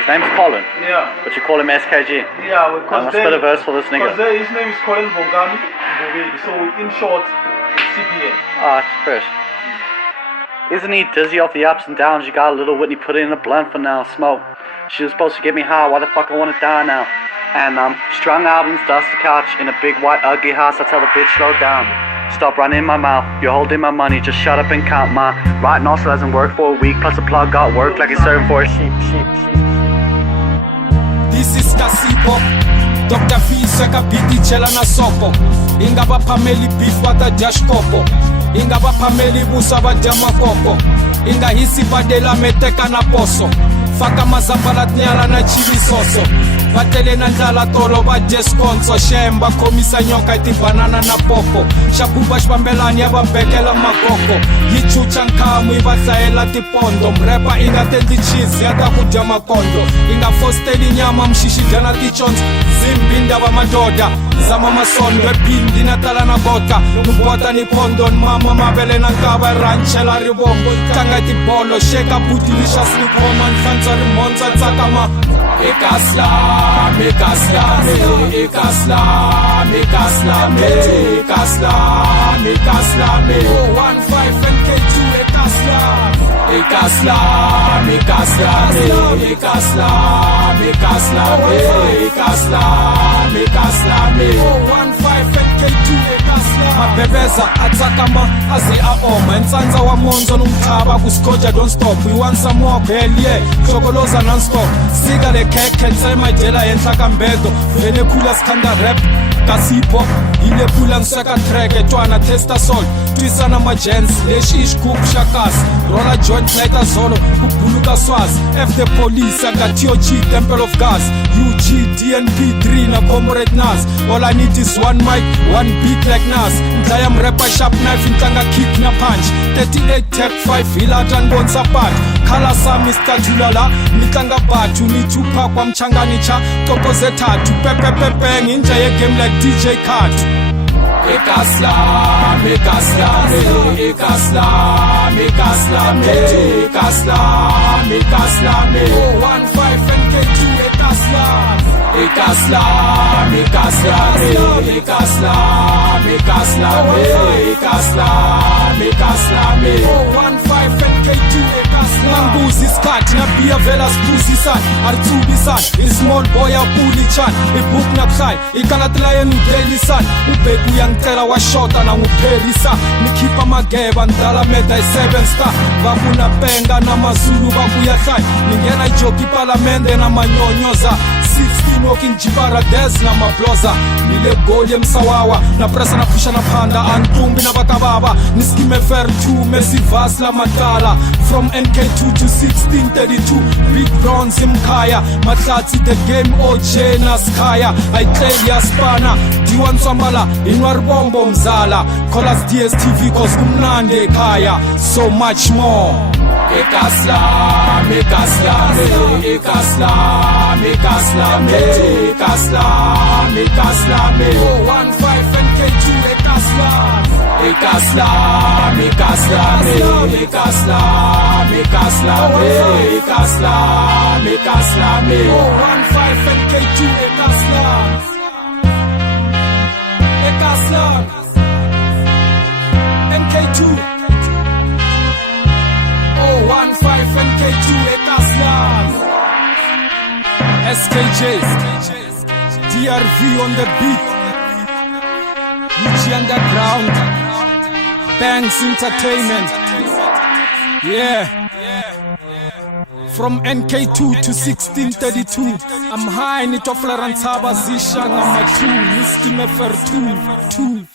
His name's Colin. Yeah. But you call him SKG. Yeah, because let's spit a verse for this nigga. Because his name is Colin Bongani Mboveli, so in short, it's CBN. Ah, it's fresh. Isn't he dizzy off the ups and downs? You got a little Whitney put in a blunt for now, smoke. She was supposed to get me high, why the fuck I wanna die now? And strung albums, dust the couch in a big white ugly house. I tell the bitch slow down. Stop running my mouth, you're holding my money, just shut up and count. My right nostril hasn't worked for a week, plus the plug got work like he's serving for a sheep. This is Kasipo, Dr. Fisaka Biti Chelana Sopo. Ingaba Pameli beef wata dash kopo. Ingaba Pameli busaba jama kopo. Inga hisi badela meteka na poso. Faka mazabalat nyala na chili soso. Batele na ndala tolo ba jeskonso. Shemba komisa nyoka iti banana na popo. Shabuba shpambelani yaba bekela makoko. Yichucha nkamu ibasaela tipondo. Mrepa inga tendi cheese yata kudya makondo. Inga fosteli nyama mshishi jana tichons. Zimbinda ba madoda. Zama masondo epindi natala na bota. Nubota ni pondo. Mama mabele na nkaba ranchela ribombo. Kanga tibolo sheka buti lishas ni koman. Fansa rimonza tsakama. Ekaslam, Ekaslam, Ekaslam, Ekaslam, Ekaslam, Ekaslam, 15 NK2 Ekaslam, Ekaslam, Ekaslam, Ekaslam, Ekaslam, Ekaslam, Ekaslam, 15 NK2 Ekaslam. Mabebeza atakama azi aoma insanza wa monzo numthaba kuskoja don't stop we want some more bell yeah chokoloza non stop siga le keke tsema jela yenhla kambedo vele khula skanda rap Kasipo ile khula ngiseka track etwana testa soul twisana ma gents leshi ishkup shakas rolla joint lighter solo kubuluka swaz F the police I got TOG Temple of Gas UG DNP 3 na comrade Nas all I need is one mic one beat like Nas Mdaya mrapper sharp knife intanga kick na punch 38 tap 5 hilata ngonsa part Khala sami statulala nitanga bathu nithupa kwa mchangani cha topo zethathu pepepepe nginja ye game like DJ Khat Ekaslam, Ekaslam, Ekaslam, Ekaslam, Ekaslam, Ekaslam, 15 NK2 Ekaslam, Ekaslam, Ekaslam, Ekaslam, Ekaslam, Ekaslam, Ekaslam, 15 NK2 Ekaslam. Nambuzi skati na pia vela spusisa artubisa small boy abuli chan ibook na khai ikalatlaye daily sun ubeku yangicela washota na ngupherisa nikhipa mageba ndala meda 7 star bakuna penga namazulu bakuyahlaya ningena ijoki parliament na manyonyoza 16 walking jibara des na mabloza nile goli emsawawa na pressa na pusha na phanda antumbi na bakababa niskime fair 2 Messi vas la matala from NK2 to 1632 big bronze imkhaya matlatsi the game OJ na skaya I play ya spana diwan sambala inwaribombo mzala call us DSTV cause kumnande ekhaya so much more Ekaslam, Ekaslam, Ekaslam, Ekaslam, Ekaslam, Ekaslam, 15 NK2 Ekaslam, Ekaslam, Ekaslam, Ekaslam, Ekaslam, Ekaslam, Ekaslam, 15 NK2 Ekaslam, Ekaslam, NK2 15 NK2 Ekaslam SKJ DRV on the beat UG Underground Banks Entertainment yeah from NK2 to 1632 I'm high in it of Larantzaba Zisha number 2 Mr. Mefer 2